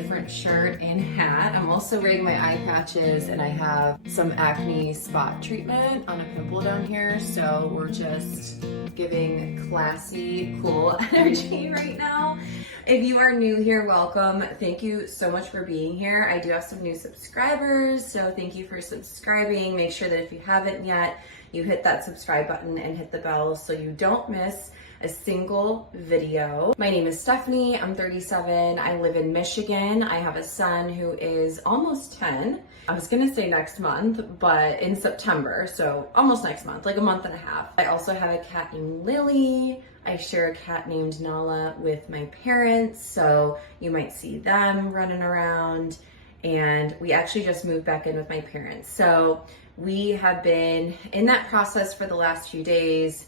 different shirt and hat. I'm also wearing my eye patches and I have some acne spot treatment on a pimple down here. So we're just giving classy, cool energy right now. If you are new here, welcome. Thank you so much for being here. I do have some new subscribers, so thank you for subscribing. Make sure that if you haven't yet, you hit that subscribe button and hit the bell so you don't miss a single video. My name is Stephanie, I'm 37, I live in Michigan. I have a son who is almost 10. I was gonna say next month, but in September, so almost next month, like a month and a half. I also have a cat named Lily. I share a cat named Nala with my parents, so you might see them running around. And we actually just moved back in with my parents. So we have been in that process for the last few days.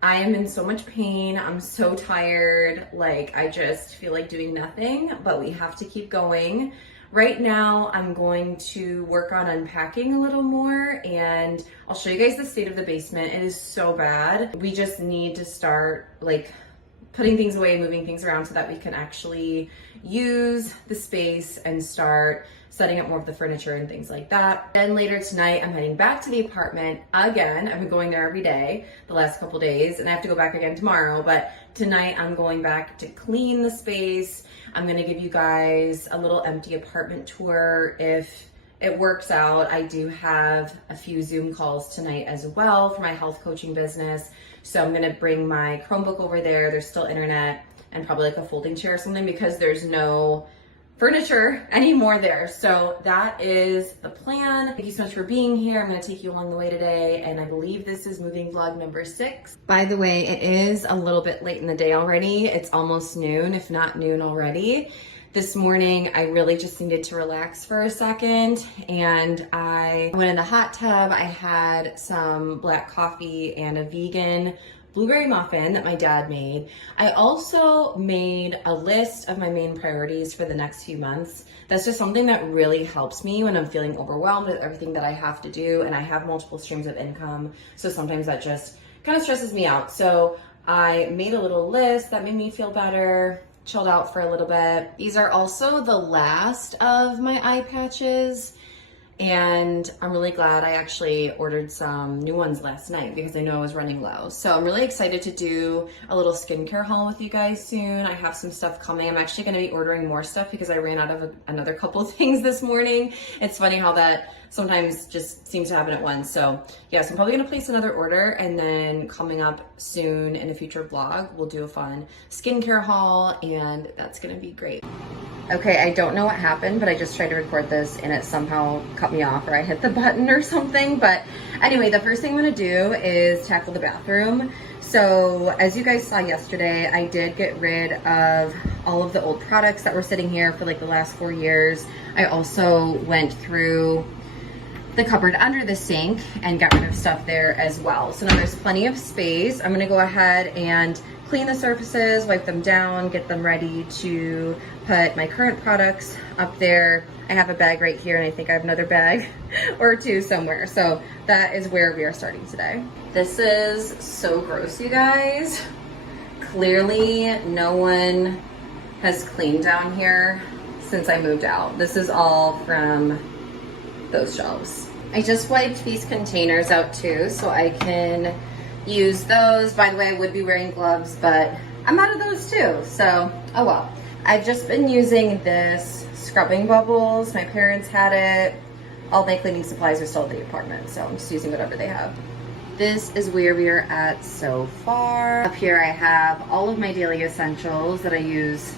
I am in so much pain. I'm so tired. Like, I just feel like doing nothing, but we have to keep going. Right now, I'm going to work on unpacking a little more, and I'll show you guys the state of the basement. It is so bad. We just need to start like putting things away, moving things around so that we can actually use the space and start setting up more of the furniture and things like that. Then later tonight, I'm heading back to the apartment again. I've been going there every day the last couple days, and I have to go back again tomorrow, but tonight I'm going back to clean the space. I'm gonna give you guys a little empty apartment tour if it works out. I do have a few Zoom calls tonight as well for my health coaching business. So I'm gonna bring my Chromebook over there. There's still internet and probably like a folding chair or something because there's no furniture anymore there. So that is the plan. Thank you so much for being here. I'm gonna take you along the way today, and I believe this is moving vlog number 6. By the way, it is a little bit late in the day already. It's almost noon, if not noon already. This morning, I really just needed to relax for a second, and I went in the hot tub. I had some black coffee and a vegan blueberry muffin that my dad made. I also made a list of my main priorities for the next few months. That's just something that really helps me when I'm feeling overwhelmed with everything that I have to do, and I have multiple streams of income. So sometimes that just kind of stresses me out. So I made a little list that made me feel better, chilled out for a little bit. These are also the last of my eye patches, and I'm really glad I actually ordered some new ones last night because I know I was running low. So I'm really excited to do a little skincare haul with you guys soon. I have some stuff coming. I'm actually gonna be ordering more stuff because I ran out of another couple of things this morning. It's funny how that sometimes just seems to happen at once. So yeah, so I'm probably gonna place another order, and then coming up soon in a future vlog, we'll do a fun skincare haul, and that's gonna be great. Okay, I don't know what happened, but I just tried to record this and it somehow cut me off, or I hit the button or something. But anyway, the first thing I'm gonna do is tackle the bathroom. So as you guys saw yesterday, I did get rid of all of the old products that were sitting here for like the last 4 years. I also went through the cupboard under the sink and got rid of stuff there as well. So now there's plenty of space. I'm gonna go ahead and clean the surfaces, wipe them down, get them ready to put my current products up there. I have a bag right here, and I think I have another bag or two somewhere. So that is where we are starting today. This is so gross, you guys. Clearly no one has cleaned down here since I moved out. This is all from those shelves. I just wiped these containers out too, so I can use those. By the way, I would be wearing gloves, but I'm out of those too, so oh well. I've just been using this scrubbing bubbles. My parents had it. All my cleaning supplies are still at the apartment, so I'm just using whatever they have. This is where we are at so far. Up here I have all of my daily essentials that I use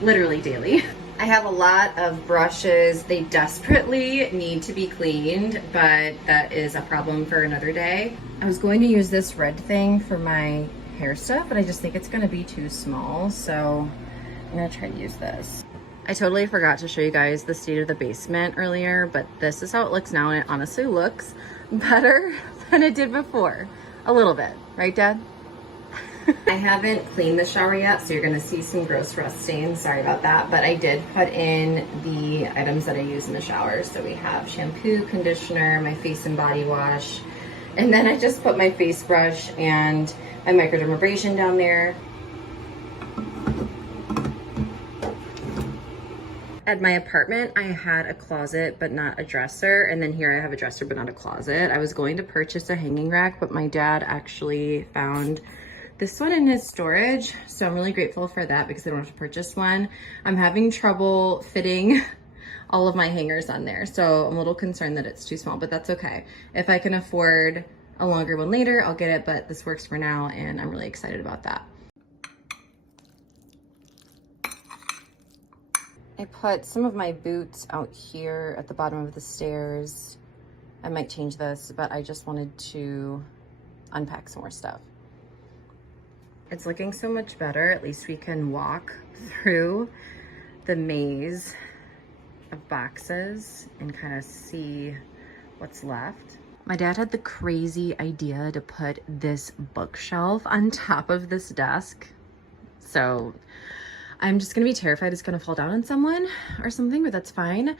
literally daily. I have a lot of brushes. They desperately need to be cleaned, but that is a problem for another day. I was going to use this red thing for my hair stuff, but I just think it's gonna be too small, so I'm gonna try to use this. I totally forgot to show you guys the state of the basement earlier, but this is how it looks now, and it honestly looks better than it did before. A little bit, right, Dad? I haven't cleaned the shower yet, so you're gonna see some gross rust stains. Sorry about that, but I did put in the items that I use in the shower. So we have shampoo, conditioner, my face and body wash, and then I just put my face brush and my microdermabrasion down there. At my apartment, I had a closet, but not a dresser. And then here I have a dresser, but not a closet. I was going to purchase a hanging rack, but my dad actually found this one in his storage. So I'm really grateful for that because I don't have to purchase one. I'm having trouble fitting all of my hangers on there. So I'm a little concerned that it's too small, but that's okay. If I can afford a longer one later, I'll get it, but this works for now and I'm really excited about that. I put some of my boots out here at the bottom of the stairs. I might change this, but I just wanted to unpack some more stuff. It's looking so much better. At least we can walk through the maze of boxes and kind of see what's left. My dad had the crazy idea to put this bookshelf on top of this desk. So I'm just gonna be terrified it's gonna fall down on someone or something, but that's fine.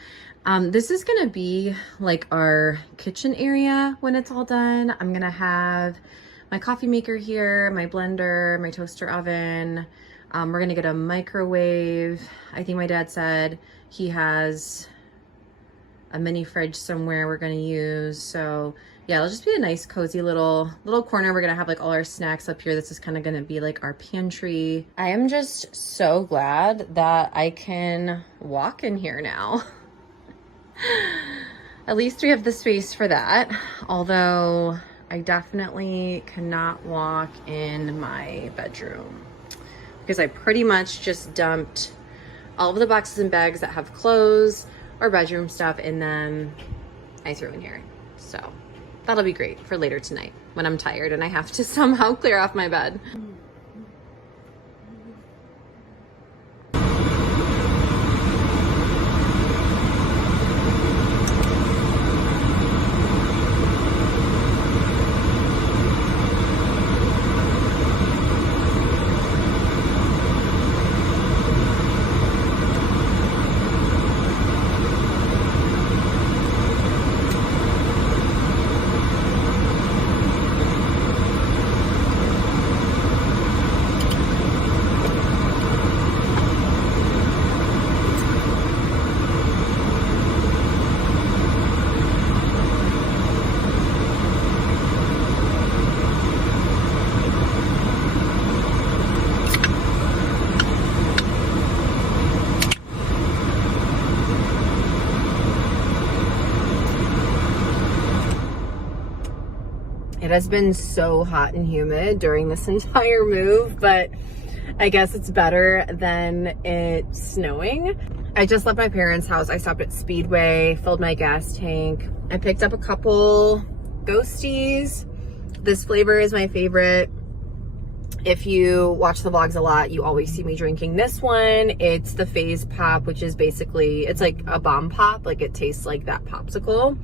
This is gonna be like our kitchen area when it's all done. I'm gonna have my coffee maker here, my blender, my toaster oven. We're gonna get a microwave. I think my dad said he has a mini fridge somewhere we're gonna use. So yeah, it'll just be a nice cozy little corner. We're gonna have like all our snacks up here. This is kind of gonna be like our pantry. I am just so glad that I can walk in here now. At least we have the space for that. Although I definitely cannot walk in my bedroom because I pretty much just dumped all of the boxes and bags that have clothes or bedroom stuff in them. I threw in here. So that'll be great for later tonight when I'm tired and I have to somehow clear off my bed. It has been so hot and humid during this entire move, but I guess it's better than it snowing. I just left my parents' house. I stopped at Speedway, filled my gas tank. I picked up a couple ghosties. This flavor is my favorite. If you watch the vlogs a lot, you always see me drinking this one. It's the Phase Pop, which is basically, it's like a bomb pop. Like it tastes like that popsicle.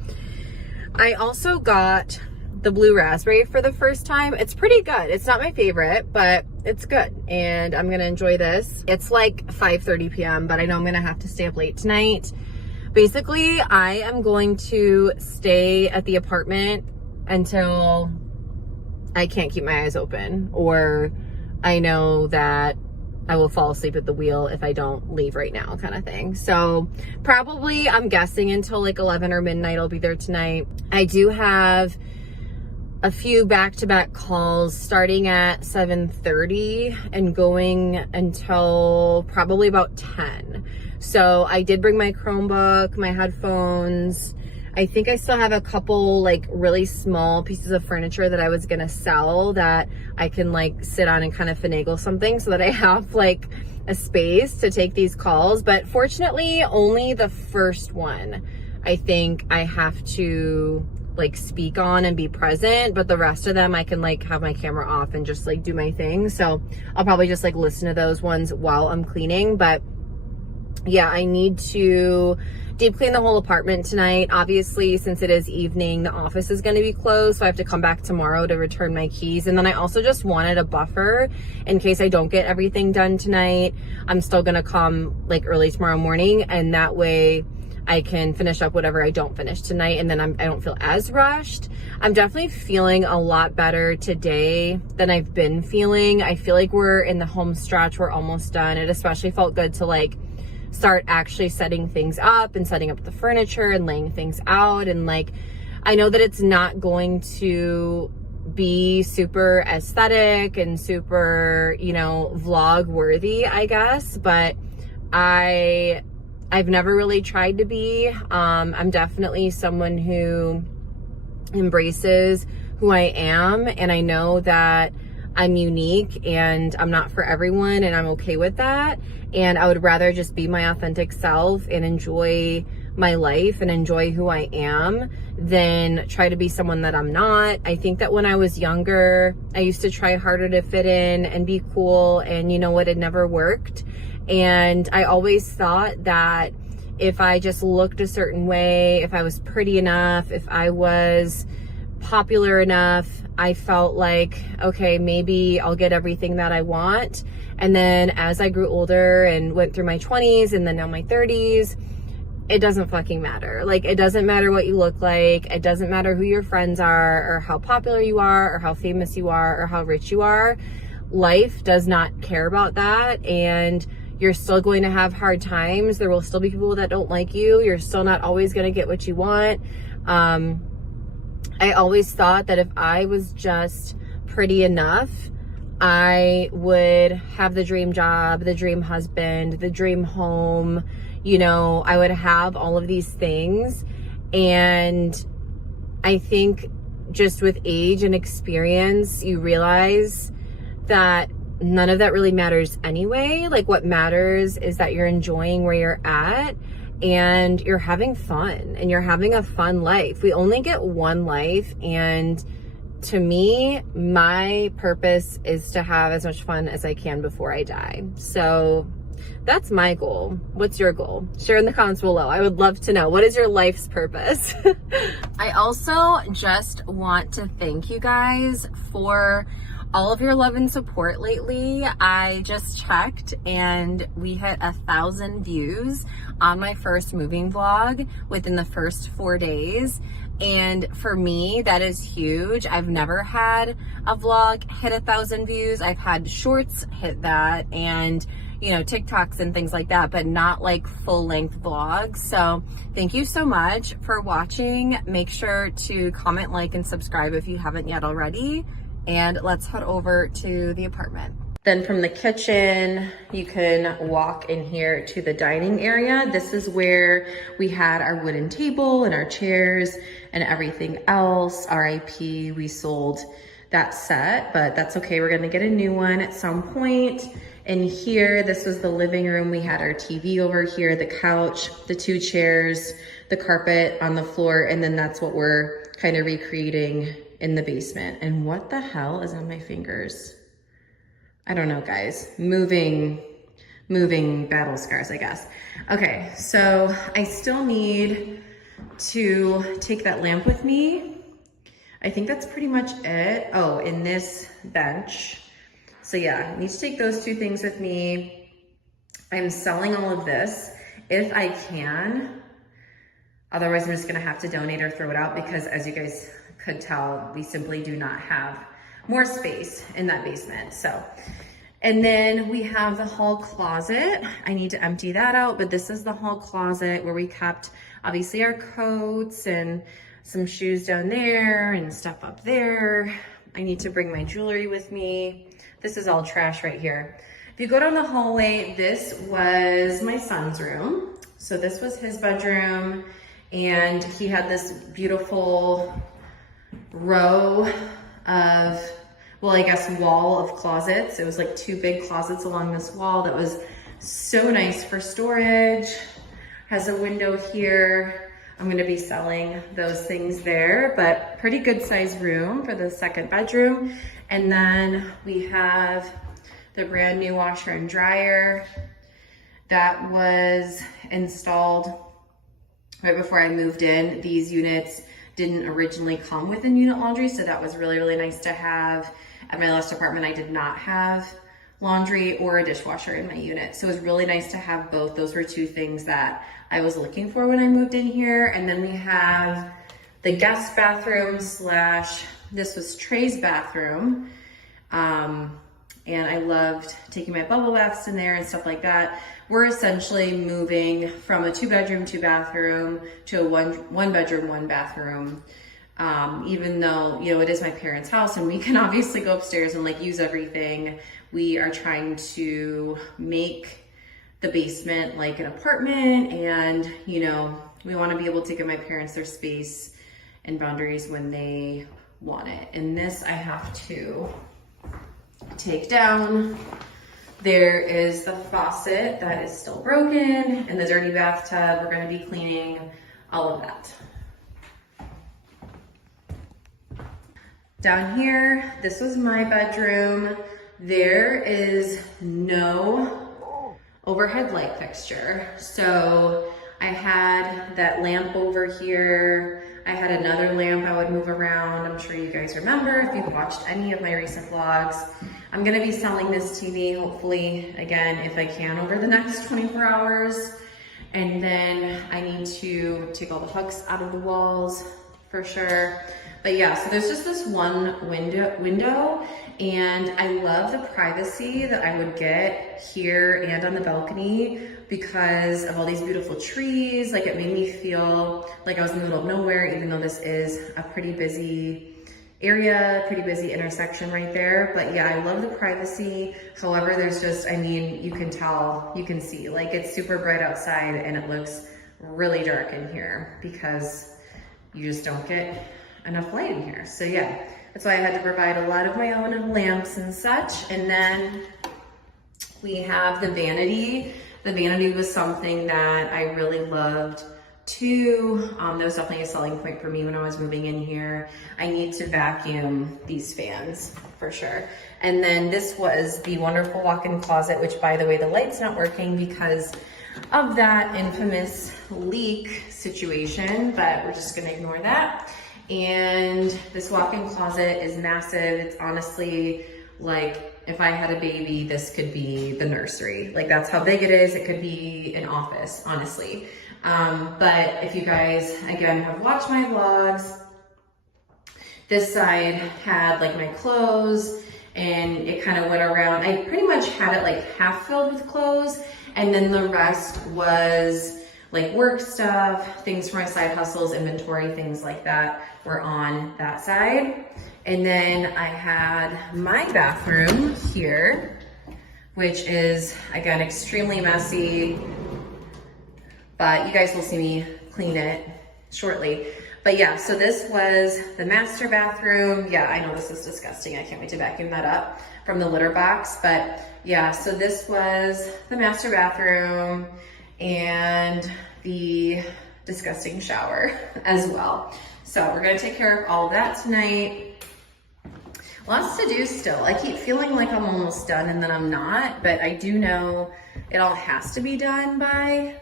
I also got the blue raspberry for the first time. It's pretty good. It's not my favorite, but it's good. And I'm gonna enjoy this. It's like 5:30 p.m., but I know I'm gonna have to stay up late tonight. Basically, I am going to stay at the apartment until I can't keep my eyes open, or I know that I will fall asleep at the wheel if I don't leave right now, kind of thing. So probably, I'm guessing until like 11 or midnight, I'll be there tonight. I do have a few back-to-back calls starting at 7:30 and going until probably about 10. So I did bring my Chromebook, my headphones. I think I still have a couple like really small pieces of furniture that I was gonna sell that I can like sit on and kind of finagle something so that I have like a space to take these calls. But fortunately, only the first one I think I have to like speak on and be present, but the rest of them I can like have my camera off and just like do my thing. So I'll probably just like listen to those ones while I'm cleaning. But yeah, I need to deep clean the whole apartment tonight. Obviously, since it is evening, the office is going to be closed, so I have to come back tomorrow to return my keys. And then I also just wanted a buffer in case I don't get everything done tonight. I'm still going to come like early tomorrow morning, and that way I can finish up whatever I don't finish tonight, and then I don't feel as rushed. I'm definitely feeling a lot better today than I've been feeling. I feel like we're in the home stretch. We're almost done. It especially felt good to like start actually setting things up and setting up the furniture and laying things out. And like, I know that it's not going to be super aesthetic and super, you know, vlog worthy, I guess, but I've never really tried to be. I'm definitely someone who embraces who I am, and I know that I'm unique and I'm not for everyone, and I'm okay with that. And I would rather just be my authentic self and enjoy my life and enjoy who I am than try to be someone that I'm not. I think that when I was younger, I used to try harder to fit in and be cool, and you know what, it never worked. And I always thought that if I just looked a certain way, if I was pretty enough, if I was popular enough, I felt like, okay, maybe I'll get everything that I want. And then as I grew older and went through my 20s and then now my 30s, it doesn't fucking matter. Like, it doesn't matter what you look like. It doesn't matter who your friends are or how popular you are or how famous you are or how rich you are. Life does not care about that. And you're still going to have hard times. There will still be people that don't like you. You're still not always going to get what you want. I always thought that if I was just pretty enough, I would have the dream job, the dream husband, the dream home. You know, I would have all of these things. And I think just with age and experience, you realize that none of that really matters anyway. Like, what matters is that you're enjoying where you're at and you're having fun and you're having a fun life. We only get one life, and to me, my purpose is to have as much fun as I can before I die. So that's my goal. What's your goal? Share in the comments below. I would love to know. What is your life's purpose? I also just want to thank you guys for all of your love and support lately. I just checked and we hit 1,000 views on my first moving vlog within the first 4 days. And for me, that is huge. I've never had a vlog hit 1,000 views. I've had shorts hit that and, you know, TikToks and things like that, but not like full length vlogs. So thank you so much for watching. Make sure to comment, like, and subscribe if you haven't yet already. And let's head over to the apartment. Then from the kitchen, you can walk in here to the dining area. This is where we had our wooden table and our chairs and everything else. RIP, we sold that set, but that's okay. We're gonna get a new one at some point. And here, this was the living room. We had our TV over here, the couch, the 2 chairs, the carpet on the floor, and then that's what we're kind of recreating in the basement. And what the hell is on my fingers? I don't know, guys. Moving battle scars, I guess. Okay, so I still need to take that lamp with me. I think that's pretty much it. Oh, in this bench. So yeah, I need to take those 2 things with me. I'm selling all of this if I can. Otherwise, I'm just gonna have to donate or throw it out because, as you guys could tell, we simply do not have more space in that basement. So, and then we have the hall closet. I need to empty that out, but this is the hall closet where we kept obviously our coats and some shoes down there and stuff up there. I need to bring my jewelry with me. This is all trash right here. If you go down the hallway, this was my son's room. So this was his bedroom, and he had this beautiful row of, well, I guess wall of closets. It was like 2 big closets along this wall that was so nice for storage. Has a window here. I'm gonna be selling those things there, but pretty good sized room for the 2nd bedroom. And then we have the brand new washer and dryer that was installed right before I moved in. These units didn't originally come with in-unit laundry, so that was really, really nice to have. At my last apartment, I did not have laundry or a dishwasher in my unit, so it was really nice to have both. Those were 2 things that I was looking for when I moved in here. And then we have the guest bathroom slash, this was Trey's bathroom. And I loved taking my bubble baths in there and stuff like that. we're essentially moving from a 2-bedroom, 2-bathroom to a one bedroom, 1-bathroom. Even though, you know, it is my parents' house and we can obviously go upstairs and like use everything, we are trying to make the basement like an apartment, and, you know, we want to be able to give my parents their space and boundaries when they want it. And this I have to take down. There is the faucet that is still broken and the dirty bathtub. We're going to be cleaning all of that. Down here, this was my bedroom. There is no overhead light fixture. So I had that lamp over here. I had another lamp I would move around. I'm sure you guys remember if you've watched any of my recent vlogs. I'm gonna be selling this TV, hopefully, again, if I can, over the next 24 hours. And then I need to take all the hooks out of the walls for sure. But yeah, so there's just this one window, and I love the privacy that I would get here and on the balcony because of all these beautiful trees. Like, it made me feel like I was in the middle of nowhere, even though this is a pretty busy area, pretty busy intersection right there. But yeah, I love the privacy. However, there's just, I mean, you can tell, you can see, like, it's super bright outside and it looks really dark in here because you just don't get enough light in here. So yeah, that's why I had to provide a lot of my own lamps and such. And then we have the vanity. The vanity was something that I really loved too. That was definitely a selling point for me when I was moving in here. I need to vacuum these fans for sure. And then this was the wonderful walk-in closet, which, by the way, the light's not working because of that infamous leak situation, but we're just gonna ignore that. And this walk-in closet is massive. It's honestly like, if I had a baby, this could be the nursery. Like, that's how big it is. It could be an office, honestly. But if you guys, again, have watched my vlogs, this side had like my clothes, and it kind of went around. I pretty much had it like half filled with clothes, and then the rest was like work stuff, things for my side hustles, inventory, things like that were on that side. And then I had my bathroom here, which is, again, extremely messy, but you guys will see me clean it shortly. But yeah, so this was the master bathroom. Yeah, I know this is disgusting. I can't wait to vacuum that up from the litter box. But yeah, so this was the master bathroom and the disgusting shower as well. So we're gonna take care of all of that tonight. Lots to do still. I keep feeling like I'm almost done and then I'm not, but I do know it all has to be done by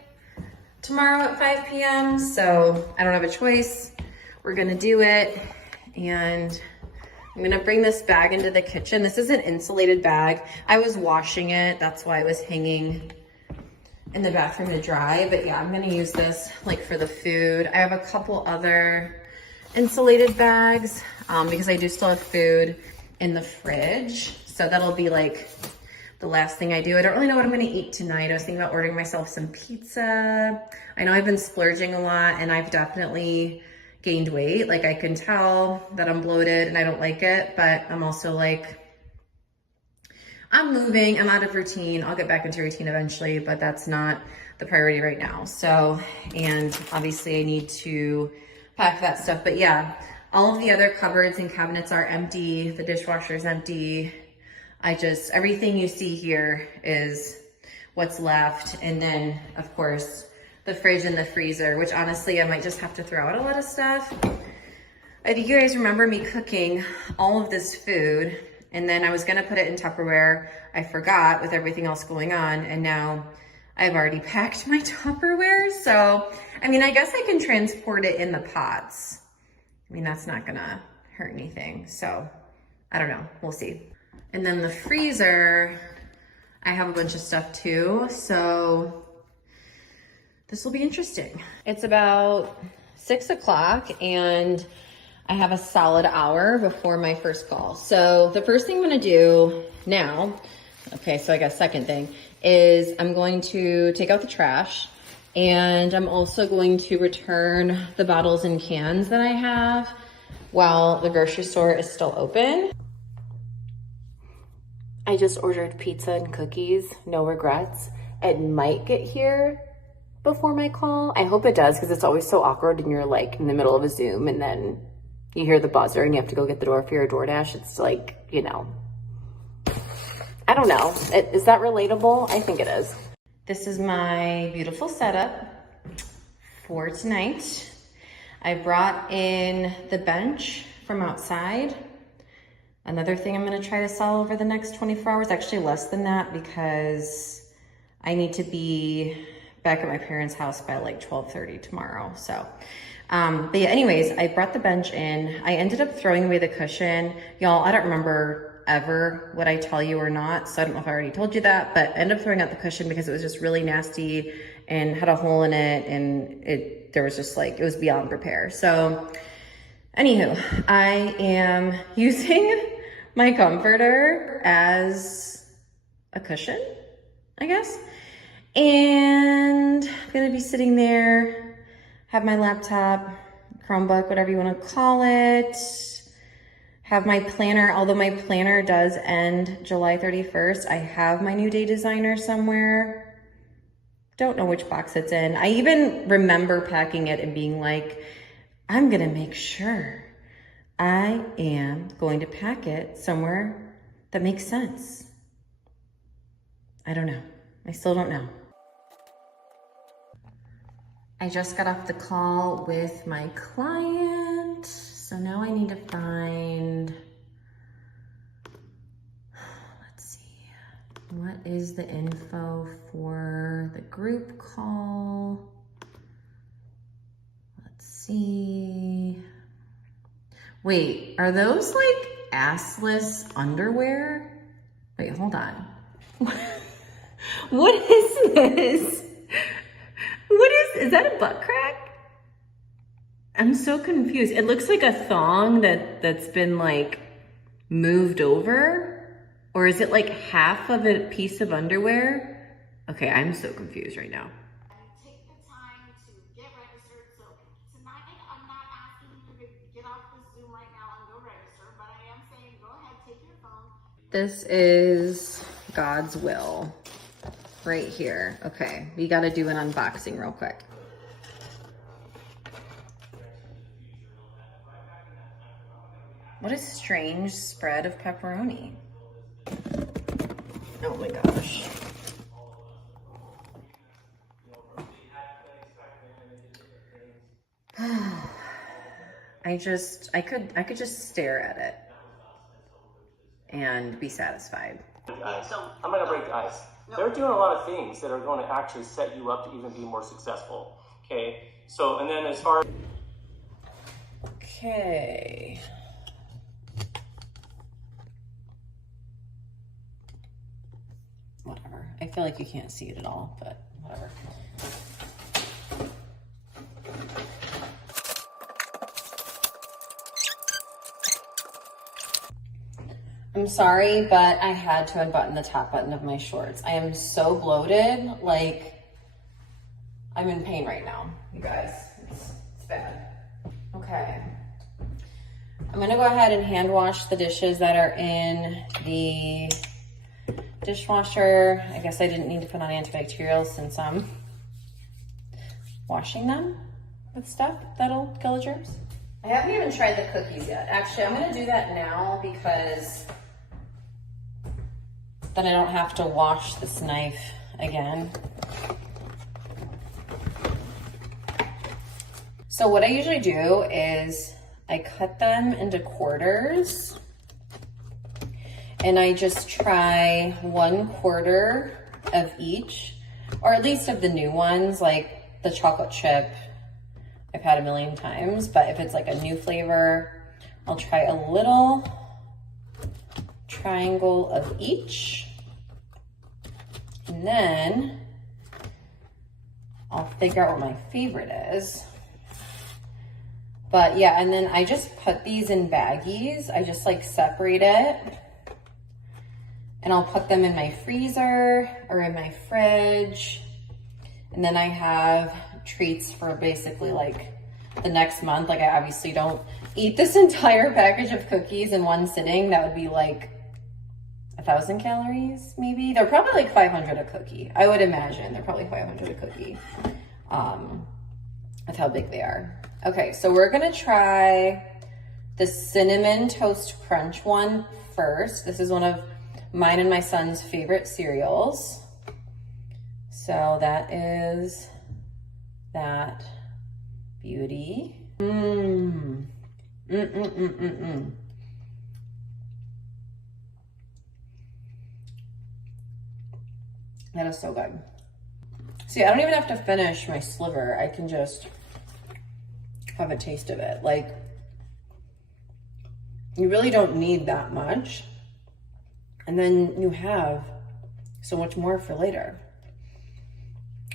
tomorrow at 5 p.m. So I don't have a choice. We're gonna do it. And I'm gonna bring this bag into the kitchen. This is an insulated bag. I was washing it. That's why it was hanging in the bathroom to dry. But yeah, I'm gonna use this like for the food. I have a couple other insulated bags because I do still have food in the fridge. So that'll be like the last thing I do. I don't really know what I'm gonna eat tonight. I was thinking about ordering myself some pizza. I know I've been splurging a lot and I've definitely gained weight. Like, I can tell that I'm bloated and I don't like it, but I'm also like, I'm moving, I'm out of routine. I'll get back into routine eventually, but that's not the priority right now. So, and obviously I need to pack that stuff. But yeah, all of the other cupboards and cabinets are empty. The dishwasher is empty. Everything you see here is what's left. And then of course, the fridge and the freezer, which honestly, I might just have to throw out a lot of stuff. I think you guys remember me cooking all of this food, and then I was gonna put it in Tupperware. I forgot with everything else going on, and now I've already packed my Tupperware. So, I mean, I guess I can transport it in the pots. I mean, that's not gonna hurt anything. So, I don't know, we'll see. And then the freezer, I have a bunch of stuff too. So, this will be interesting. It's about 6 o'clock and I have a solid hour before my first call. So the first thing I'm gonna do now, Okay, so I guess second thing is I'm going to take out the trash, and I'm also going to return the bottles and cans that I have while the grocery store is still open. I just ordered pizza and cookies, no regrets. It might get here before my call. I hope it does, because it's always so awkward and you're like in the middle of a Zoom and then you hear the buzzer and you have to go get the door for your DoorDash. It's like, you know, I don't know. Is that relatable? I think it is. This is my beautiful setup for tonight. I brought in the bench from outside. Another thing I'm gonna try to sell over the next 24 hours, actually less than that, because I need to be back at my parents' house by like 12:30 tomorrow. So, but yeah, anyways, I brought the bench in. I ended up throwing away the cushion. Y'all, I don't remember ever what I tell you or not, so I don't know if I already told you that, but I ended up throwing out the cushion because it was just really nasty and had a hole in it, and there was just like, it was beyond repair. So anywho, I am using my comforter as a cushion, I guess. And I'm gonna be sitting there, have my laptop, Chromebook, whatever you wanna call it, have my planner, although my planner does end July 31st. I have my new day designer somewhere. Don't know which box it's in. I even remember packing it and being like, I'm gonna make sure I am going to pack it somewhere that makes sense. I don't know. I still don't know. I just got off the call with my client, so now I need to find, let's see, what is the info for the group call? Let's see. Wait, are those like assless underwear? Wait, hold on. What is this? Is that a butt crack? I'm so confused. It looks like a thong that's been like moved over, or is it like half of a piece of underwear? Okay, I'm so confused right now. Take the time to get registered. So tonight, I'm not asking you to get off the Zoom right now and go register, but I am saying go ahead, take your phone. This is God's will right here. Okay, we got to do an unboxing real quick. What a strange spread of pepperoni. Oh my gosh. I could just stare at it and be satisfied. I'm gonna break the ice. They're doing a lot of things that are going to actually set you up to even be more successful. Okay, so and then as far as okay. Whatever. I feel like you can't see it at all, but whatever. I'm sorry, but I had to unbutton the top button of my shorts. I am so bloated, like I'm in pain right now, you guys. It's bad. Okay. I'm gonna go ahead and hand wash the dishes that are in the dishwasher. I guess I didn't need to put on antibacterial since I'm washing them with stuff that'll kill the germs. I haven't even tried the cookies yet. Actually, I'm gonna do that now because then I don't have to wash this knife again. So what I usually do is I cut them into quarters and I just try 1/4 of each, or at least of the new ones, like the chocolate chip I've had a million times, but if it's like a new flavor, I'll try a little triangle of each. And then I'll figure out what my favorite is. But yeah, and then I just put these in baggies. I just like separate it and I'll put them in my freezer or in my fridge. And then I have treats for basically like the next month. Like I obviously don't eat this entire package of cookies in one sitting. That would be like 1,000 calories, maybe. They're probably like 500 a cookie. I would imagine they're probably 500 a cookie. That's how big they are. Okay, so we're gonna try the Cinnamon Toast Crunch one first. This is one of mine and my son's favorite cereals. So that is that beauty. That is so good. See, I don't even have to finish my sliver. I can just have a taste of it. Like, you really don't need that much. And then you have so much more for later.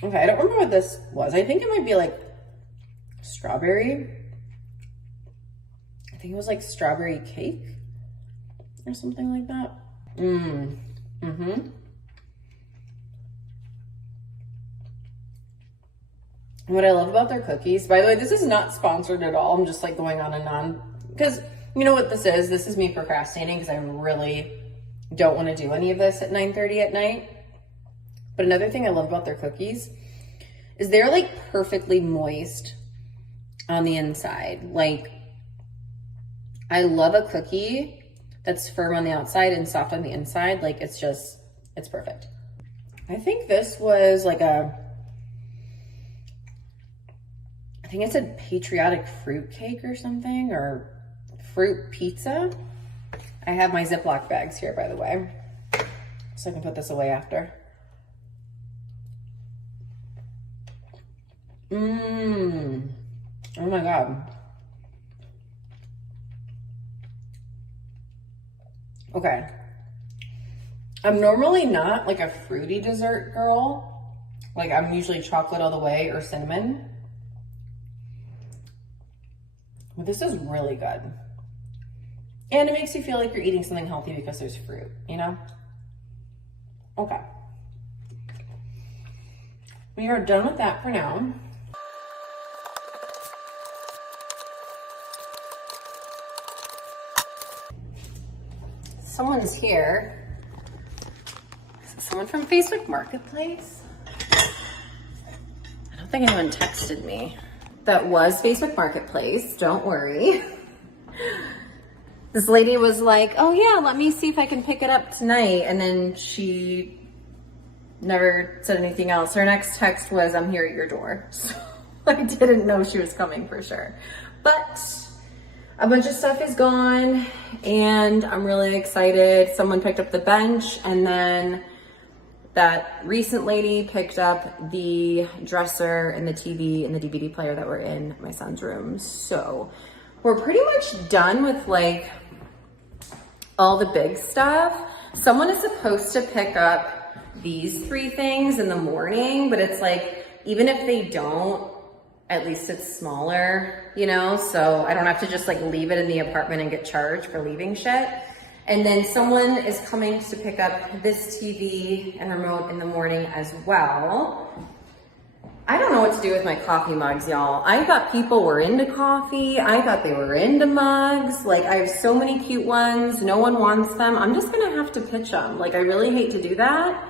Okay, I don't remember what this was. I think it might be like strawberry. I think it was like strawberry cake or something like that. What I love about their cookies, by the way, this is not sponsored at all. I'm just like going on and on because you know what this is? This is me procrastinating because I really don't want to do any of this at 9:30 at night. But another thing I love about their cookies is they're like perfectly moist on the inside. Like, I love a cookie that's firm on the outside and soft on the inside. Like, it's perfect. I think this was like I think it said patriotic fruit cake or something, or fruit pizza. I have my Ziploc bags here, by the way, so I can put this away after. Oh my God. Okay. I'm normally not like a fruity dessert girl. Like, I'm usually chocolate all the way or cinnamon. But this is really good. And it makes you feel like you're eating something healthy because there's fruit, you know? Okay. We are done with that for now. Someone's here. Someone from Facebook Marketplace? I don't think anyone texted me. That was Facebook Marketplace, don't worry. This lady was like, oh yeah, let me see if I can pick it up tonight. And then she never said anything else. Her next text was, I'm here at your door. So I didn't know she was coming for sure. But a bunch of stuff is gone and I'm really excited. Someone picked up the bench, and then that recent lady picked up the dresser and the TV and the DVD player that were in my son's room. So we're pretty much done with like all the big stuff. Someone is supposed to pick up these 3 things in the morning, but it's like, even if they don't, at least it's smaller, you know? So I don't have to just like leave it in the apartment and get charged for leaving shit. And then someone is coming to pick up this TV and remote in the morning as well. I don't know what to do with my coffee mugs, y'all. I thought people were into coffee. I thought they were into mugs. Like, I have so many cute ones. No one wants them. I'm just gonna have to pitch them. Like, I really hate to do that,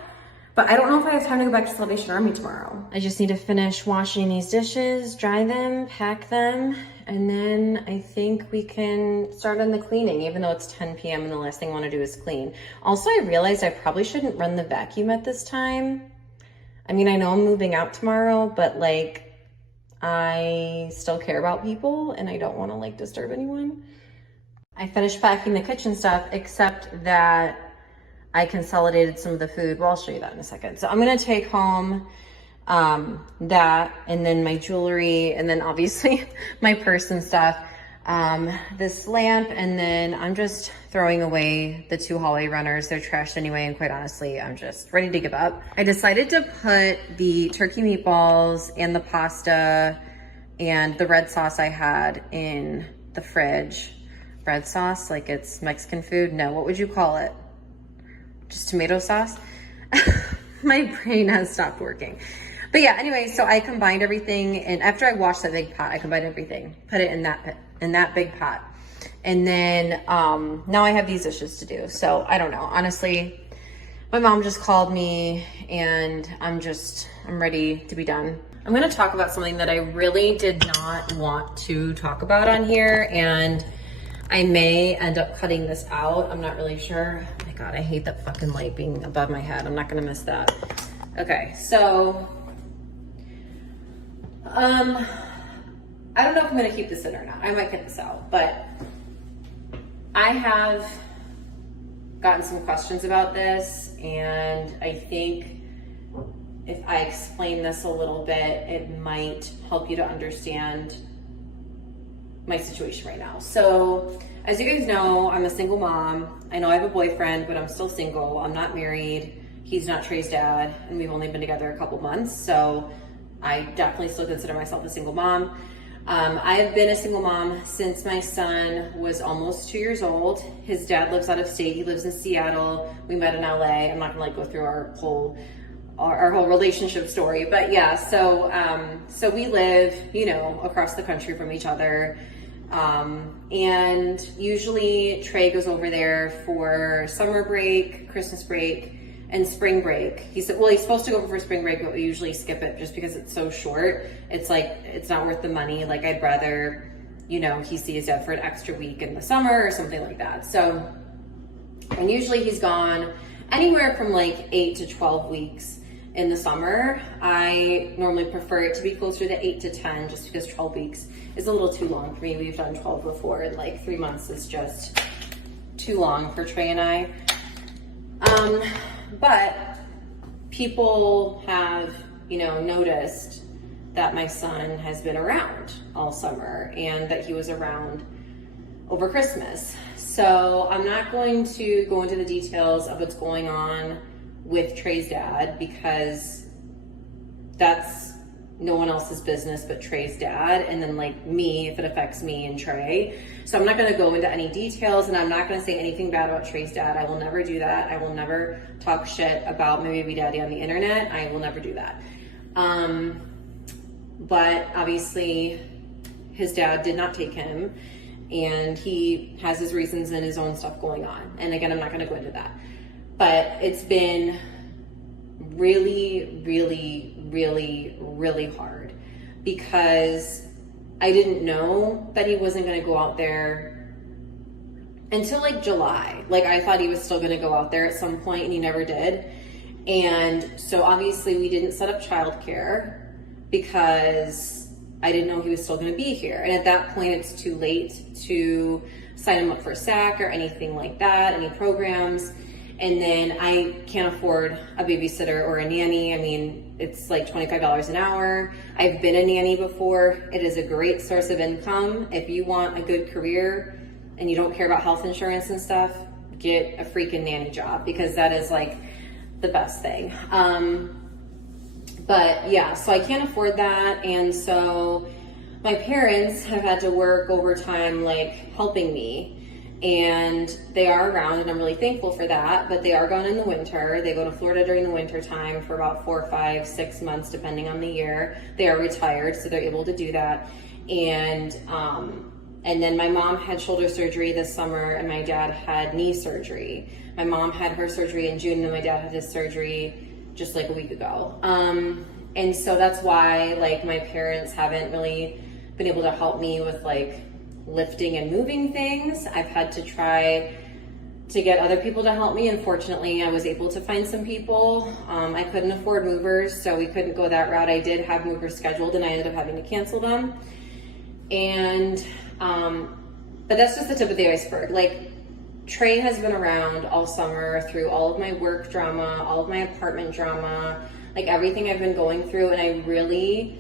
but I don't know if I have time to go back to Salvation Army tomorrow. I just need to finish washing these dishes, dry them, pack them, and then I think we can start on the cleaning, even though it's 10 p.m. and the last thing I wanna do is clean. Also, I realized I probably shouldn't run the vacuum at this time. I mean, I know I'm moving out tomorrow, but like, I still care about people and I don't want to like disturb anyone. I finished packing the kitchen stuff, except that I consolidated some of the food. Well, I'll show you that in a second. So I'm going to take home that, and then my jewelry, and then obviously my purse and stuff, this lamp, and then I'm just throwing away the 2 holiday runners. They're trashed anyway, and quite honestly, I'm just ready to give up. I decided to put the turkey meatballs and the pasta and the red sauce I had in the fridge. Red sauce, like it's Mexican food? No, what would you call it? just tomato sauce. My brain has stopped working. But yeah, anyway, so I combined everything, and after I washed that big pot, I combined everything, put it in that big pot. And then now I have these dishes to do. So I don't know, honestly, my mom just called me and I'm ready to be done. I'm gonna talk about something that I really did not want to talk about on here, and I may end up cutting this out. I'm not really sure. Oh my God, I hate that fucking light being above my head. I'm not gonna miss that. Okay, so, I don't know if I'm gonna keep this in or not. I might cut this out, but I have gotten some questions about this, and I think if I explain this a little bit, it might help you to understand my situation right now. So, as you guys know, I'm a single mom. I know I have a boyfriend, but I'm still single. I'm not married. He's not Trey's dad, and we've only been together a couple months. So, I definitely still consider myself a single mom. I have been a single mom since my son was almost 2 years old. His dad lives out of state. He lives in Seattle. We met in LA. I'm not gonna go through our whole relationship story, but yeah, so we live, across the country from each other. And usually Trey goes over there for summer break, Christmas break, and spring break. He said, well, he's supposed to go over for spring break, but we usually skip it just because it's so short. It's like, it's not worth the money. Like, I'd rather, he see his dad for an extra week in the summer or something like that. So, and usually he's gone anywhere from like 8 to 12 weeks in the summer. I normally prefer it to be closer to 8 to 10, just because 12 weeks is a little too long for me. We've done 12 before, and like 3 months is just too long for Trey and I. But people have, noticed that my son has been around all summer and that he was around over Christmas. So I'm not going to go into the details of what's going on with Trey's dad, because that's no one else's business but Trey's dad, and then like me, if it affects me and Trey. So I'm not going to go into any details, and I'm not going to say anything bad about Trey's dad. I will never do that. I will never talk shit about my baby daddy on the internet. I will never do that. But obviously his dad did not take him, and he has his reasons and his own stuff going on. And again, I'm not going to go into that. But it's been really, really, really, really hard, because I didn't know that he wasn't going to go out there until like July. Like, I thought he was still going to go out there at some point, and he never did. And so obviously we didn't set up childcare because I didn't know he was still going to be here. And at that point, it's too late to sign him up for SAC or anything like that, any programs. And then I can't afford a babysitter or a nanny. I mean, it's like $25 an hour. I've been a nanny before. It is a great source of income. If you want a good career and you don't care about health insurance and stuff, get a freaking nanny job, because that is like the best thing. But yeah, so I can't afford that. And so my parents have had to work overtime, like helping me. And they are around, and I'm really thankful for that, but they are gone in the winter. They go to Florida during the winter time for about 4, 5, 6 months, depending on the year. They are retired, so they're able to do that. And then my mom had shoulder surgery this summer, and my dad had knee surgery. My mom had her surgery in June, and my dad had his surgery just like a week ago. And so that's why like my parents haven't really been able to help me with like lifting and moving things. I've had to try to get other people to help me. Unfortunately, I was able to find some people. I couldn't afford movers, so we couldn't go that route. I did have movers scheduled, and I ended up having to cancel them. And, but that's just the tip of the iceberg. Like, Trey has been around all summer through all of my work drama, all of my apartment drama, like everything I've been going through, and I really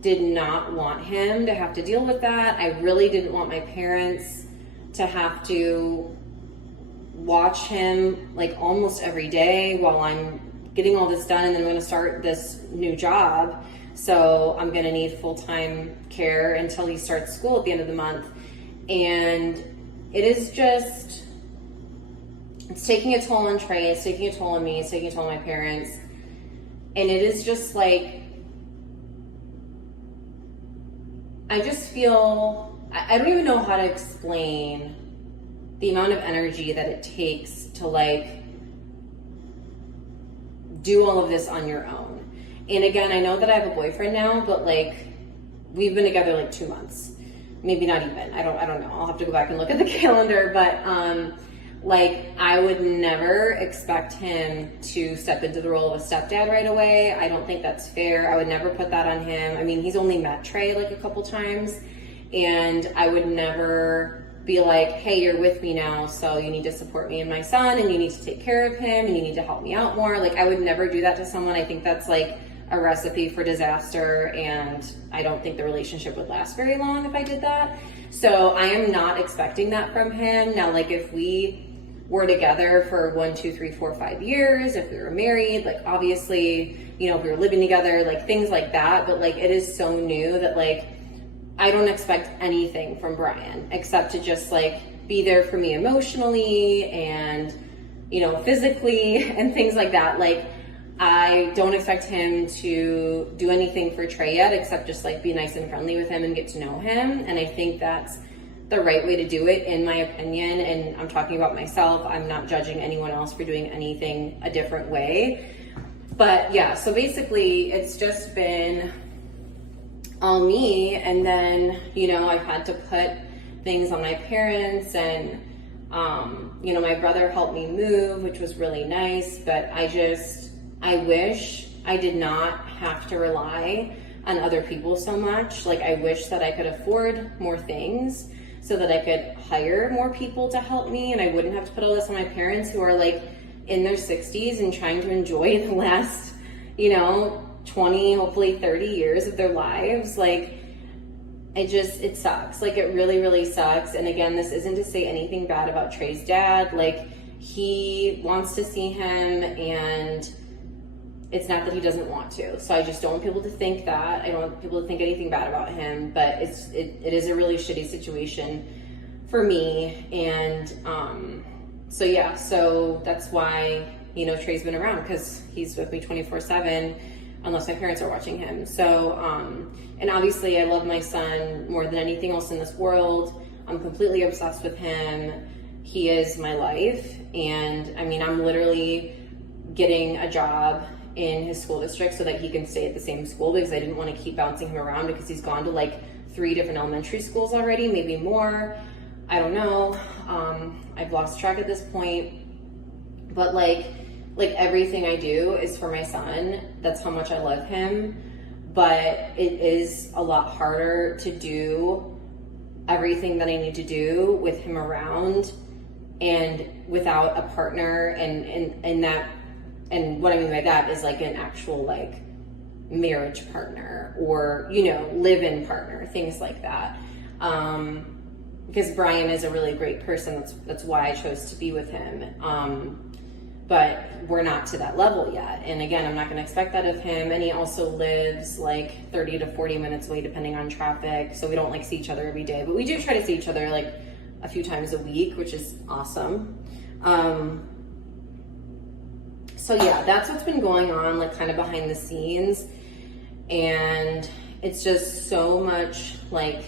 did not want him to have to deal with that. I really didn't want my parents to have to watch him like almost every day while I'm getting all this done, and then I'm going to start this new job. So I'm going to need full-time care until he starts school at the end of the month. And it is just it's taking a toll on Trey, it's taking a toll on me, it's taking a toll on my parents. And it is just like, I just feel, I don't even know how to explain the amount of energy that it takes to like do all of this on your own. And again, I know that I have a boyfriend now, but like we've been together like 2 months, maybe not even. I don't know. I'll have to go back and look at the calendar, but like I would never expect him to step into the role of a stepdad right away. I don't think that's fair. I would never put that on him. I mean, he's only met Trey like a couple times, and I would never be like, hey, you're with me now, so you need to support me and my son, and you need to take care of him, and you need to help me out more. Like, I would never do that to someone. I think that's like a recipe for disaster, and I don't think the relationship would last very long if I did that. So I am not expecting that from him. Now, like if we were together for 1, 2, 3, 4, 5 years, if we were married, like obviously, you know, if we were living together, like things like that, but like it is so new that like I don't expect anything from Brian except to just like be there for me emotionally and, you know, physically and things like that. Like I don't expect him to do anything for Trey yet except just like be nice and friendly with him and get to know him. And I think that's the right way to do it, in my opinion. And I'm talking about myself. I'm not judging anyone else for doing anything a different way. But yeah, so basically it's just been all me. And then, you know, I've had to put things on my parents, and you know, my brother helped me move, which was really nice. But I wish I did not have to rely on other people so much. Like I wish that I could afford more things so that I could hire more people to help me, and I wouldn't have to put all this on my parents who are like in their 60s and trying to enjoy the last, you know, 20, hopefully 30 years of their lives. Like it sucks. Like it really, really sucks. And again, this isn't to say anything bad about Trey's dad. Like he wants to see him, and it's not that he doesn't want to. So I just don't want people to think that. I don't want people to think anything bad about him, but it is a really shitty situation for me. And so yeah, so that's why, you know, Trey's been around, because he's with me 24/7 unless my parents are watching him. So and obviously I love my son more than anything else in this world. I'm completely obsessed with him. He is my life. And I mean, I'm literally getting a job in his school district so that he can stay at the same school, because I didn't want to keep bouncing him around, because he's gone to like 3 different elementary schools already, maybe more. I don't know. I've lost track at this point. But like everything I do is for my son. That's how much I love him. But it is a lot harder to do everything that I need to do with him around and without a partner, and that, and what I mean by that is like an actual like marriage partner, or, you know, live-in partner, things like that. Because Brian is a really great person. That's why I chose to be with him. But we're not to that level yet. And again, I'm not going to expect that of him. And he also lives like 30 to 40 minutes away, depending on traffic. So we don't like see each other every day, but we do try to see each other like a few times a week, which is awesome. So yeah, that's what's been going on, like kind of behind the scenes. And it's just so much like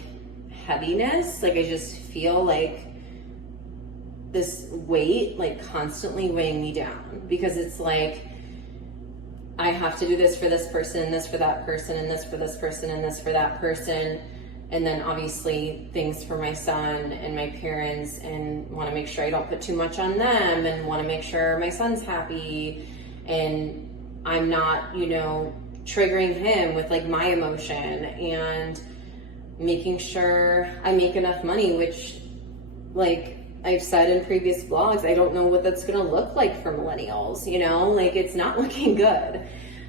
heaviness. Like I just feel like this weight like constantly weighing me down, because it's like I have to do this for this person, and this for that person, and this for this person, and this for that person. And then obviously things for my son and my parents, and want to make sure I don't put too much on them, and want to make sure my son's happy, and I'm not, you know, triggering him with like my emotion, and making sure I make enough money, which, like I've said in previous vlogs, I don't know what that's gonna look like for millennials, you know, like it's not looking good.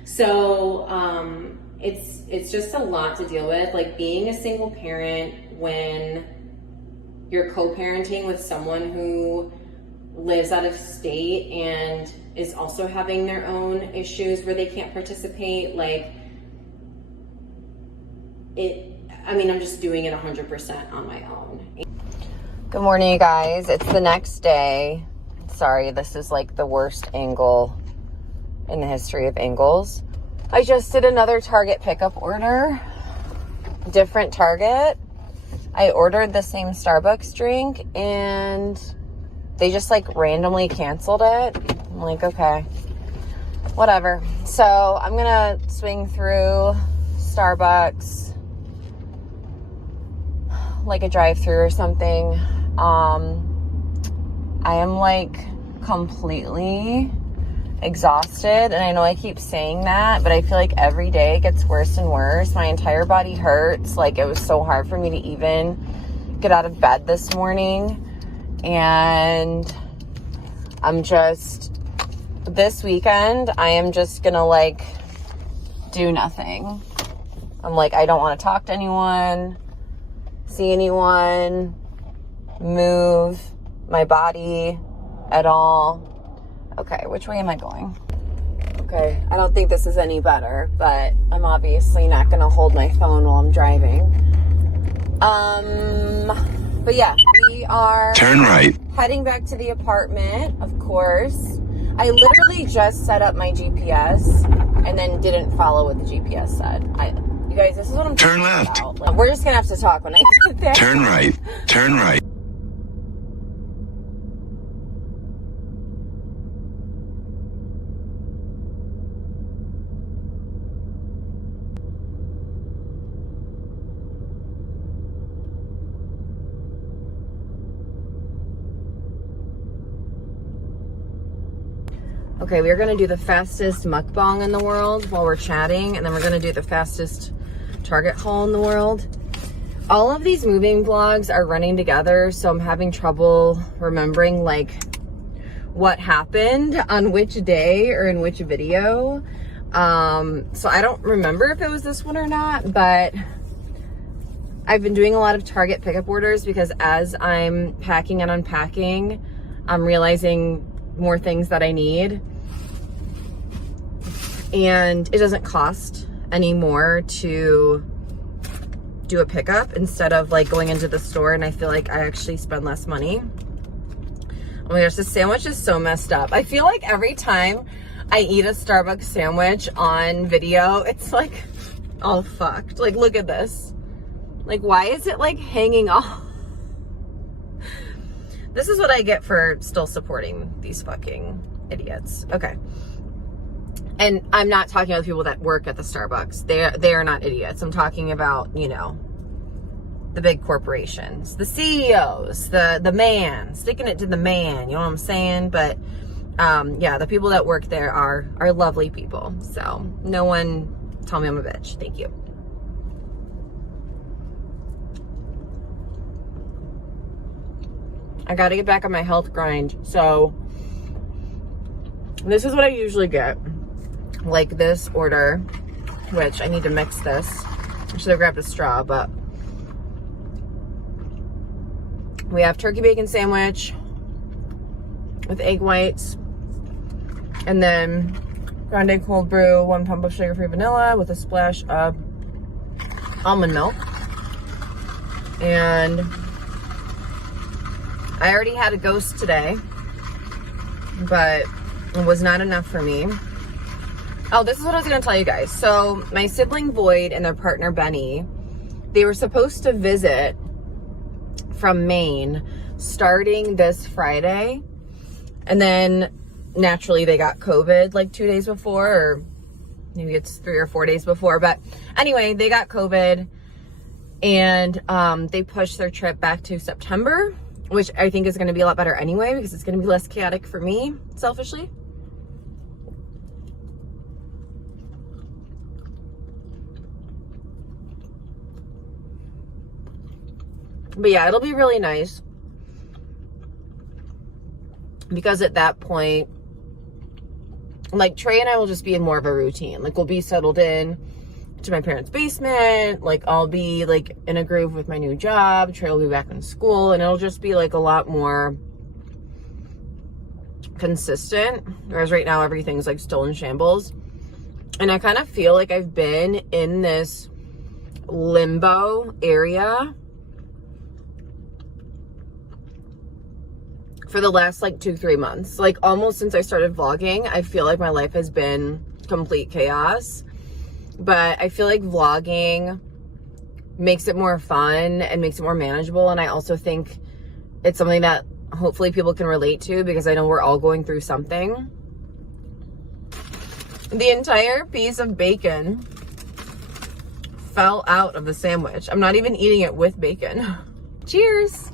So it's just a lot to deal with, like being a single parent when you're co-parenting with someone who lives out of state and is also having their own issues where they can't participate. Like I'm just doing it 100% on my own. Good morning, you guys. It's the next day. It's Sorry, this is like the worst angle in the history of angles. I just did another Target pickup order. Different Target. I ordered the same Starbucks drink and they just like randomly canceled it. I'm like, okay, whatever. So I'm gonna swing through Starbucks, like a drive-through or something. I am like completely exhausted, and I know I keep saying that, but I feel like every day it gets worse and worse. My entire body hurts. Like, it was so hard for me to even get out of bed this morning, and I'm just, this weekend I am just gonna like do nothing. I'm like, I don't want to talk to anyone, see anyone, move my body at all. Okay, which way am I going? Okay, I don't think this is any better, but I'm obviously not gonna hold my phone while I'm driving. But yeah, we are turn right, heading back to the apartment, of course. I literally just set up my GPS and then didn't follow what the GPS said. You guys, this is what I'm turn talking left, about. Like, we're just gonna have to talk when I get there. turn right, turn right. Okay, we are going to do the fastest mukbang in the world while we're chatting, and then we're going to do the fastest Target haul in the world. All of these moving vlogs are running together, so I'm having trouble remembering like what happened on which day or in which video. So I don't remember if it was this one or not, but I've been doing a lot of Target pickup orders because as I'm packing and unpacking, I'm realizing more things that I need, and it doesn't cost anymore to do a pickup instead of like going into the store, and I feel like I actually spend less money. Oh my gosh, this sandwich is so messed up. I feel like every time I eat a Starbucks sandwich on video, it's like all fucked. Like, look at this. Like, why is it like hanging off? This is what I get for still supporting these fucking idiots. Okay. And I'm not talking about the people that work at the Starbucks. They are not idiots. I'm talking about, you know, the big corporations, the CEOs, the man, sticking it to the man, you know what I'm saying? But yeah, the people that work there are lovely people. So no one tell me I'm a bitch. Thank you. I got to get back on my health grind. So this is what I usually get. Like this order, which I need to mix this. I should have grabbed a straw, but we have turkey bacon sandwich with egg whites, and then grande cold brew, 1 pump of sugar-free vanilla with a splash of almond milk. And I already had a ghost today, but it was not enough for me. Oh, this is what I was going to tell you guys. So my sibling Boyd and their partner Benny, they were supposed to visit from Maine starting this Friday. And then naturally they got COVID like 2 days before, or maybe it's 3 or 4 days before. But anyway, they got COVID, and they pushed their trip back to September, which I think is going to be a lot better anyway, because it's going to be less chaotic for me, selfishly. But yeah, it'll be really nice, because at that point, like, Trey and I will just be in more of a routine. Like, we'll be settled in to my parents' basement. Like, I'll be like in a groove with my new job. Trey will be back in school, and it'll just be like a lot more consistent. Whereas right now everything's like still in shambles. And I kind of feel like I've been in this limbo area for the last like 2-3 months. Like almost since I started vlogging, I feel like my life has been complete chaos. But I feel like vlogging makes it more fun and makes it more manageable. And I also think it's something that hopefully people can relate to, because I know we're all going through something. The entire piece of bacon fell out of the sandwich. I'm not even eating it with bacon. Cheers.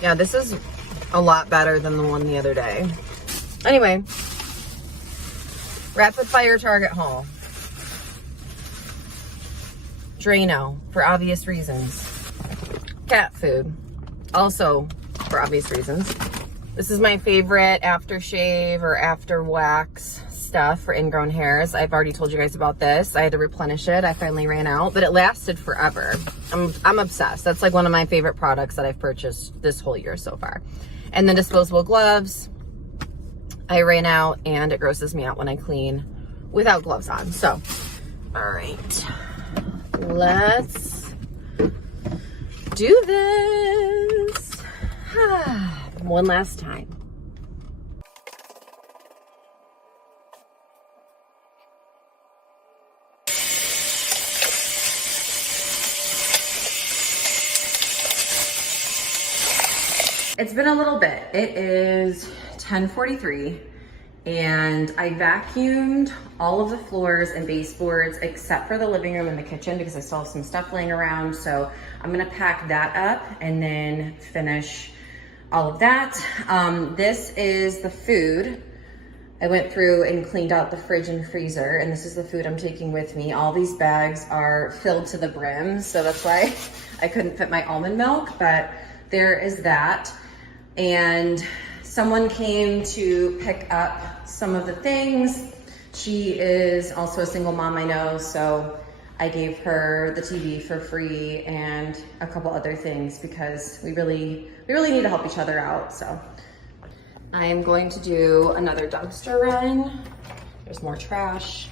Yeah, this is a lot better than the one the other day. Anyway, rapid fire Target haul. Drano, for obvious reasons. Cat food, also for obvious reasons. This is my favorite aftershave or after wax stuff for ingrown hairs. I've already told you guys about this. I had to replenish it. I finally ran out, but it lasted forever. I'm obsessed. That's like one of my favorite products that I've purchased this whole year so far. And then disposable gloves. I ran out, and it grosses me out when I clean without gloves on. So, all right, let's do this. One last time. It's been a little bit. It is 10:43 and I vacuumed all of the floors and baseboards except for the living room and the kitchen because I still have some stuff laying around. So I'm gonna pack that up and then finish all of that. This is the food. I went through and cleaned out the fridge and freezer, and this is the food I'm taking with me. All these bags are filled to the brim, so that's why I couldn't fit my almond milk, but there is that. And someone came to pick up some of the things. She is also a single mom, I know, so I gave her the TV for free and a couple other things because we really need to help each other out. So I'm going to do another dumpster run. There's more trash.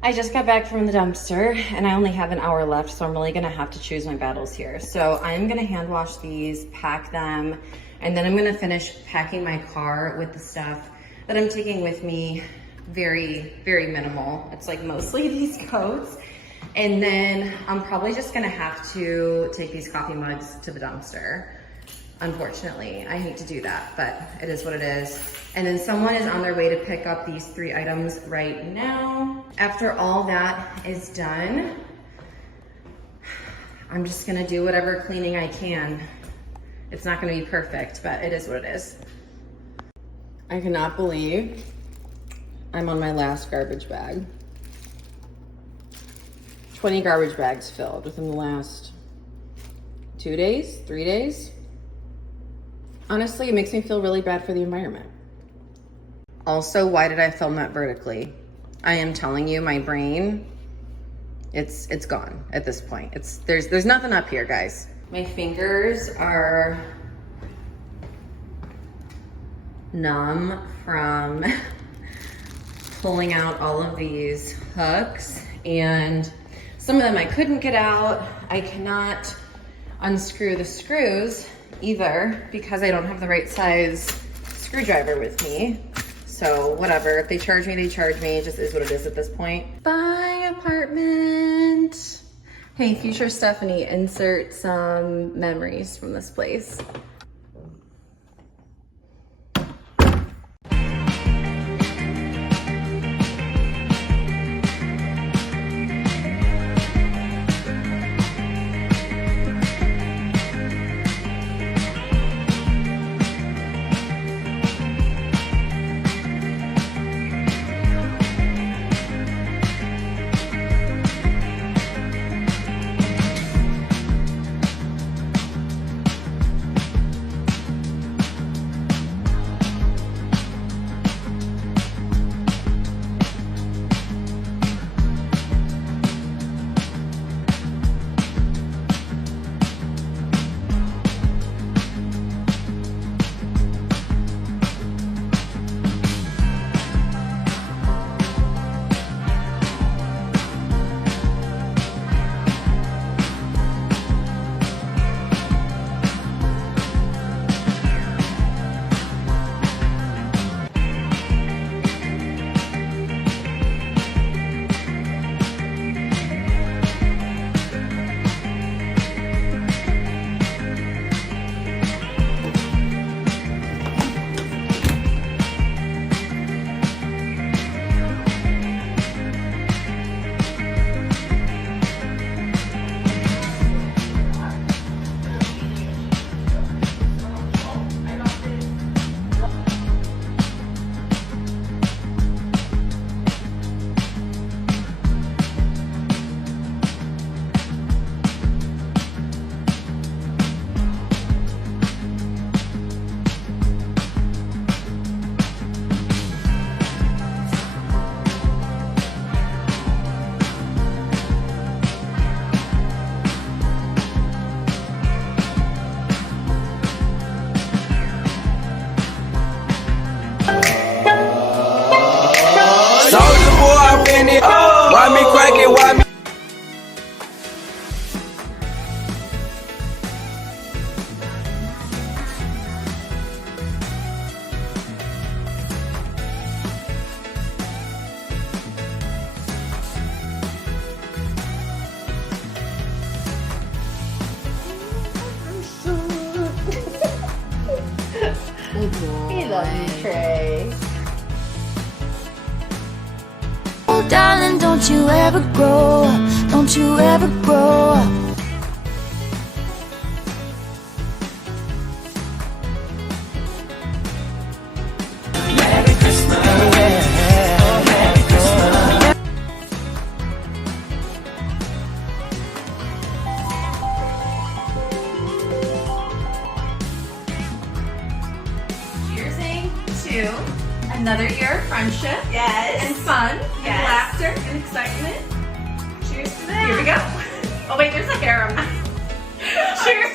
I just got back from the dumpster and I only have an hour left, so I'm really gonna have to choose my battles here. So I'm gonna hand wash these, pack them, and then I'm gonna finish packing my car with the stuff that I'm taking with me. Very, very minimal. It's like mostly these coats. And then I'm probably just gonna have to take these coffee mugs to the dumpster. Unfortunately, I hate to do that, but it is what it is. And then someone is on their way to pick up these 3 items right now. After all that is done, I'm just gonna do whatever cleaning I can. It's not gonna be perfect, but it is what it is. I cannot believe I'm on my last garbage bag. 20 garbage bags filled within the last 2 days, 3 days. Honestly, it makes me feel really bad for the environment. Also, why did I film that vertically? I am telling you, my brain, it's gone at this point. There's nothing up here, guys. My fingers are numb from pulling out all of these hooks, and some of them I couldn't get out. I cannot unscrew the screws either because I don't have the right size screwdriver with me. So whatever, if they charge me, they charge me. It just is what it is at this point. Bye, apartment. Hey, future Stephanie, insert some memories from this place. love you, Trey. Oh, darling, don't you ever grow up. Don't you ever grow up. Merry Christmas. Merry Christmas. Cheersing to another year of friendship. Yes. And fun. And Yes. laughter and excitement. Cheers to that. Here we go. Oh wait, there's a hair on that. Cheers.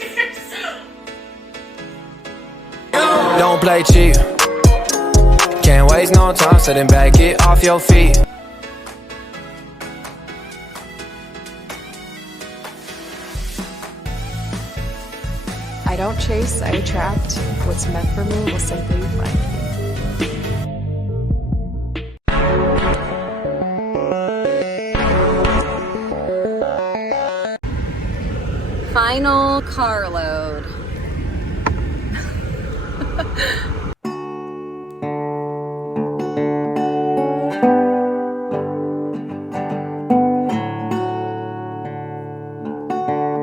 Don't play cheap. Can't waste no time sitting back, get off your feet. I don't chase, I attract. What's meant for me will simply find me. Final carload.